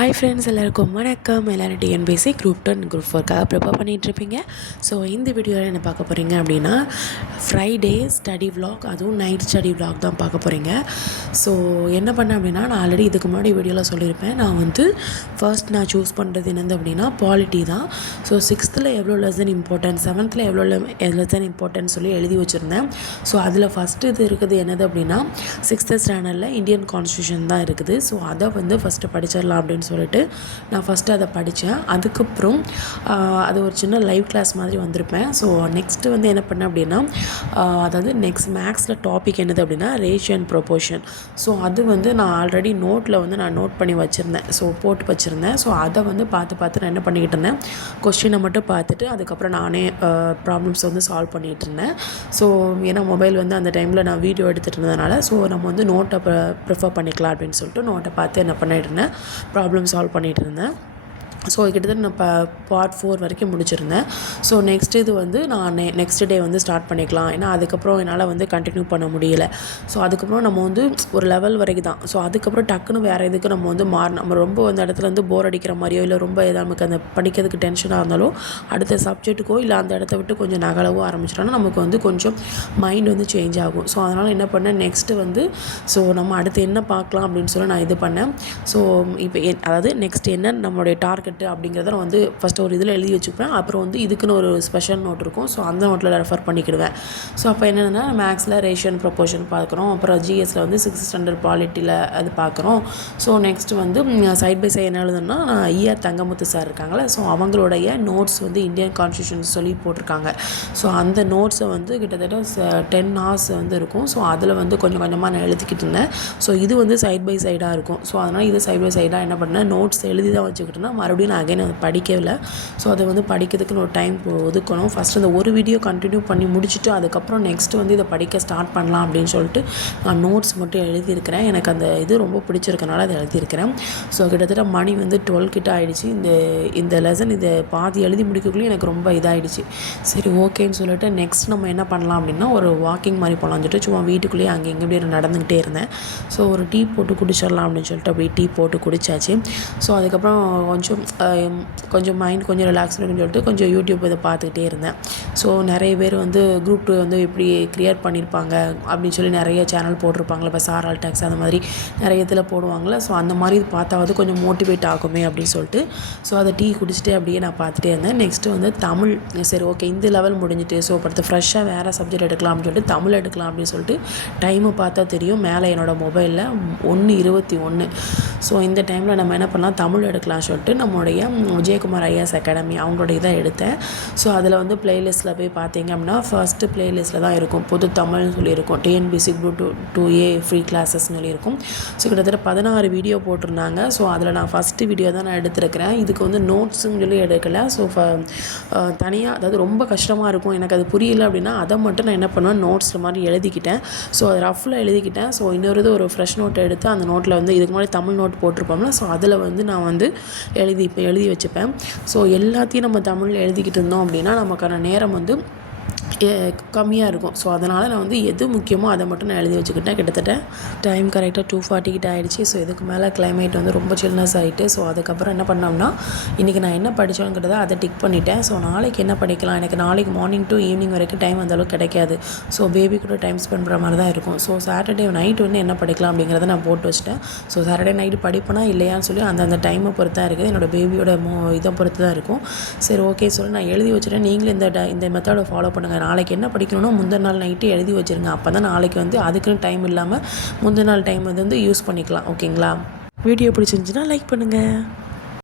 Hi friends எல்லாருக்கும் வணக்கம். எல்லோரும் டிஎன்பிசி குரூப் டென் குரூப் ஃபோர்க்காக ப்ரிப்பேர் பண்ணிகிட்ருப்பீங்க ஸோ இந்த வீடியோவில் என்ன பார்க்க போகிறீங்க அப்படின்னா ஃப்ரைடே ஸ்டடி விலாக் அதுவும் நைட் ஸ்டடி விலாக் தான் பார்க்க போகிறீங்க ஸோ என்ன பண்ணேன் அப்படின்னா நான் ஆல்ரெடி இதுக்கு முன்னாடி வீடியோவில் சொல்லியிருப்பேன். நான் வந்து ஃபர்ஸ்ட் நான் சூஸ் பண்ணுறது என்னது அப்படின்னா பாலிட்டி தான். ஸோ சிக்ஸ்த்தில் எவ்வளோ லெசன் இம்பார்ட்டன்ட் செவன்த்தில் எவ்வளோ லெசன் இம்பார்ட்டன்ட் சொல்லி எழுதி வச்சுருந்தேன். ஸோ அதில் ஃபஸ்ட்டு இது இருக்குது என்னது அப்படின்னா சிக்ஸ்த்து ஸ்டாண்டர்டில் இந்தியன் கான்ஸ்டியூஷன் தான் இருக்குது. ஸோ அதை வந்து ஃபஸ்ட்டு படிச்சிடலாம் அப்படின்னு சொல்லிட்டு நான் ஃபஸ்ட்டு அதை படித்தேன். அதுக்கப்புறம் அது ஒரு சின்ன லைவ் கிளாஸ் மாதிரி வந்திருப்பேன். ஸோ நெக்ஸ்ட்டு வந்து என்ன பண்ணேன் அப்படின்னா அதாவது நெக்ஸ்ட் மேக்ஸில் டாபிக் என்னது அப்படின்னா ரேஷியோ அண்ட் ப்ரொபோர்ஷன் ஸோ அது வந்து நான் ஆல்ரெடி நோட்டில் வந்து நான் நோட் பண்ணி வச்சுருந்தேன். ஸோ போட்டு வச்சுருந்தேன். ஸோ அதை வந்து பார்த்து பார்த்து நான் என்ன பண்ணிக்கிட்டு இருந்தேன்? கொஸ்டினை மட்டும் பார்த்துட்டு அதுக்கப்புறம் நானே ப்ராப்ளம்ஸ் வந்து சால்வ் பண்ணிகிட்டு இருந்தேன். ஸோ ஏன்னா மொபைல் வந்து அந்த டைமில் நான் வீடியோ எடுத்துகிட்டு இருந்ததுனால ஸோ நம்ம வந்து நோட்டை ப்ரிஃபர் பண்ணிக்கலாம் அப்படின்னு சொல்லிட்டு நோட்டை பார்த்து என்ன பண்ணிட்டு இருந்தேன்? ப்ராப்ளம் ப்ராப்ளம் சால்வ் பண்ணிகிட்டு இருந்தேன். ஸோ கிட்டத்தட்ட நான் இப்போ பார்ட் ஃபோர் வரைக்கும் முடிச்சிருந்தேன். ஸோ நெக்ஸ்ட் இது வந்து நான் நெ நெக்ஸ்ட் டே வந்து ஸ்டார்ட் பண்ணிக்கலாம். ஏன்னா அதுக்கப்புறம் என்னால் வந்து கண்டினியூ பண்ண முடியல. ஸோ அதுக்கப்புறம் நம்ம வந்து ஒரு லெவல் வரைக்கும் தான் ஸோ அதுக்கப்புறம் டக்குன்னு வேறு இதுக்கு நம்ம வந்து மாற நம்ம ரொம்ப அந்த இடத்துல வந்து போர் அடிக்கிற மாதிரியோ இல்லை ரொம்ப எதாவது நமக்கு அந்த படிக்கிறதுக்கு டென்ஷனாக இருந்தாலும் அடுத்த சப்ஜெக்ட்டுக்கோ இல்லை அந்த இடத்த விட்டு கொஞ்சம் நகலவோ ஆரம்பிச்சிட்டோன்னா நமக்கு வந்து கொஞ்சம் மைண்ட் வந்து சேஞ்ச் ஆகும். ஸோ அதனால் என்ன பண்ணேன்? நெக்ஸ்ட்டு வந்து ஸோ நம்ம அடுத்து என்ன பார்க்கலாம் அப்படின்னு சொல்லி நான் இது பண்ணேன். ஸோ இப்போ என் அதாவது நெக்ஸ்ட் என்ன நம்மளுடைய மார்க்கெட்டு அப்படிங்கிறத நான் வந்து ஃபஸ்ட்டு ஒரு இதில் எழுதி வச்சுப்பேன். அப்புறம் வந்து இதுக்குன்னு ஒரு ஸ்பெஷல் நோட் இருக்கும். ஸோ அந்த நோட்டில் ரெஃபர் பண்ணிக்கிடுவேன். ஸோ அப்போ என்னென்னா மேக்ஸில் ரேஷன் ப்ரொபோஷன் பார்க்குறோம். அப்புறம் ஜிஎஸில் வந்து சிக்ஸ்த் ஸ்டாண்டர்ட் பாலிட்டியில் அது பார்க்குறோம். ஸோ நெக்ஸ்ட் வந்து சைட் பை சைட் என்ன எழுதுனா ஐயா தங்கமுத்து சார் இருக்காங்களே ஸோ அவங்களுடைய நோட்ஸ் வந்து இந்தியன் கான்ஸ்டியூஷன் சொல்லி போட்டிருக்காங்க. ஸோ அந்த நோட்ஸை வந்து கிட்டத்தட்ட டென் ஹார்ஸ் வந்து இருக்கும். ஸோ அதில் வந்து கொஞ்சம் கொஞ்சமாக நான் எழுதிக்கிட்டு இருந்தேன். ஸோ இது வந்து சைட் பை சைடாக இருக்கும். ஸோ அதனால் இது சைட் பை சைடாக என்ன பண்ணேன்? நோட்ஸ் எழுதி தான் வச்சுக்கிட்டேன்னா மறுபடியும் நான் அகைன் அதை படிக்கவில்லை. ஸோ அதை வந்து படிக்கிறதுக்குன்னு ஒரு டைம் ஒதுக்கணும். ஃபஸ்ட் அந்த ஒரு வீடியோ கண்டினியூ பண்ணி முடிச்சுட்டு அதுக்கப்புறம் நெக்ஸ்ட் வந்து இதை படிக்க ஸ்டார்ட் பண்ணலாம் அப்படின்னு சொல்லிட்டு நான் நோட்ஸ் மட்டும் எழுதியிருக்கிறேன். எனக்கு அந்த இது ரொம்ப பிடிச்சிருக்கனால அதை எழுதியிருக்கிறேன். ஸோ கிட்டத்தட்ட மணி வந்து டுவெல் கிட்ட ஆகிடுச்சு இந்த இந்த லெசன் இதை பாதி எழுதி முடிக்கக்குள்ளேயும் எனக்கு ரொம்ப இதாகிடுச்சு சரி ஓகேன்னு சொல்லிட்டு நெக்ஸ்ட் நம்ம என்ன பண்ணலாம் அப்படின்னா ஒரு வாக்கிங் மாதிரி போகலான்னு சொல்லிட்டு சும்மா வீட்டுக்குள்ளேயே அங்கே இங்கே இப்படியே நடந்துக்கிட்டே இருந்தேன். ஸோ ஒரு டீ போட்டு குடிச்சிடலாம் அப்படின்னு சொல்லிட்டு அப்படியே டீ போட்டு குடிச்சாச்சு. ஸோ அதுக்கப்புறம் கொஞ்சம் கொஞ்சம் மைண்ட் கொஞ்சம் ரிலாக்ஸ் இருக்குன்னு சொல்லிட்டு கொஞ்சம் யூடியூப் இதை பார்த்துக்கிட்டே இருந்தேன். ஸோ நிறைய பேர் வந்து குரூப் டூ வந்து எப்படி க்ரியேட் பண்ணியிருப்பாங்க அப்படின்னு சொல்லி நிறைய சேனல் போட்டிருப்பாங்களே இப்போ சாரால் டேக்ஸ் அந்த மாதிரி நிறைய இதில் போடுவாங்களே ஸோ அந்த மாதிரி பார்த்தாவது கொஞ்சம் மோட்டிவேட் ஆகுமே அப்படின்னு சொல்லிட்டு ஸோ அதை டீ குடிச்சிட்டே அப்படியே நான் பார்த்துட்டே இருந்தேன். நெக்ஸ்ட்டு வந்து தமிழ் சரி ஓகே இந்த லெவல் முடிஞ்சிட்டு ஸோ அடுத்து ஃப்ரெஷ்ஷாக வேறு சப்ஜெக்ட் எடுக்கலாம்னு சொல்லிட்டு தமிழ் எடுக்கலாம் அப்படின்னு சொல்லிட்டு டைமை பார்த்தா தெரியும். மேலே என்னோட மொபைலில் ஒன்று இருபத்தி ஒன்று ஸோ இந்த டைமில் நம்ம என்ன பண்ணலாம்? தமிழ் எடுக்கலாம் சொல்லிட்டு நம்மளுடைய விஜயகுமார் ஐஎஸ் அகாடமி அவங்களுடைய இதை எடுத்தேன். ஸோ அதில் வந்து பிளேலிஸ்ட்டில் போய் பார்த்தீங்க அப்படின்னா ஃபர்ஸ்ட்டு பிளேலிஸ்ட்டில் தான் இருக்கும். புது தமிழ்னு சொல்லியிருக்கும். TNPSC group two two A free கிளாஸஸ்னு சொல்லியிருக்கும். ஸோ கிட்டத்தட்ட பதினாறு வீடியோ போட்டிருந்தாங்க. ஸோ அதில் நான் ஃபஸ்ட்டு வீடியோ தான் நான் எடுத்திருக்கிறேன். இதுக்கு வந்து நோட்ஸுன்னு சொல்லி எடுக்கலை. ஸோ தனியாக அதாவது ரொம்ப கஷ்டமாக இருக்கும். எனக்கு அது புரியல அப்படின்னா அதை மட்டும் நான் என்ன பண்ணுவேன்? நோட்ஸ் மாதிரி எழுதிக்கிட்டேன். ஸோ அது ரஃப்பில் எழுதிக்கிட்டேன். ஸோ இன்னொரு இது ஒரு ஃப்ரெஷ் நோட் எடுத்து அந்த நோட்டில் வந்து இதுக்கு முன்னாடி தமிழ் நோட் போட்டிருப்போம்ல ஸோ அதில் வந்து நான் வந்து எழுதி இப்போ எழுதி வச்சுப்பேன். ஸோ எல்லாத்தையும் நம்ம தமிழில் எழுதிக்கிட்டு இருந்தோம் அப்படின்னா நமக்கான நேரம் வந்து கம்மியாக இருக்கும். ஸோ அதனால் நான் வந்து எது முக்கியமோ அதை மட்டும் நான் எழுதி வச்சுக்கிட்டேன். கிட்டத்தட்ட டைம் கரெக்டாக டூ ஃபார்ட்டி கிட்ட ஆகிடுச்சு ஸோ இதுக்கு மேலே கிளைமேட் வந்து ரொம்ப சில்னஸ் ஆகிட்டு ஸோ அதுக்கப்புறம் என்ன பண்ணோம்னா இன்றைக்கி நான் என்ன படித்தோங்கிறத அதை டிக் பண்ணிட்டேன். ஸோ நாளைக்கு என்ன படிக்கலாம்? எனக்கு நாளைக்கு மார்னிங் டு ஈவினிங் வரைக்கும் டைம் அந்தளவுக்கு கிடைக்காது. ஸோ பேபி கூட டைம் ஸ்பெண்ட் பண்ணுற மாதிரி தான் இருக்கும். ஸோ சாட்டர்டே நைட் வந்து என்ன படிக்கலாம் அப்படிங்கிறத நான் போட்டு வச்சிட்டேன். ஸோ சாட்டர்டே நைட்டு படிப்பேனா இல்லையான்னு சொல்லி அந்தந்த டைமை பொறுத்து தான் இருக்குது என்னோடய பேபியோட மோ இதை பொறுத்து தான் இருக்கும். சரி ஓகே சொல்லி. நான் எழுதி வச்சுட்டேன். நீங்களும் இந்த இந்த மெத்தடை ஃபாலோ பண்ணுங்கள் நாளைக்கு என்ன படிக்கணும்னா முந்தின நாள் நைட்டு எழுதி வச்சுருங்க. அப்போ தான் நாளைக்கு வந்து அதுக்குன்னு டைம் இல்லாமல் முந்தின நாள் டைம் வந்து யூஸ் பண்ணிக்கலாம். ஓகேங்களா வீடியோ பிடிச்சிருந்துச்சுன்னா லைக் பண்ணுங்கள்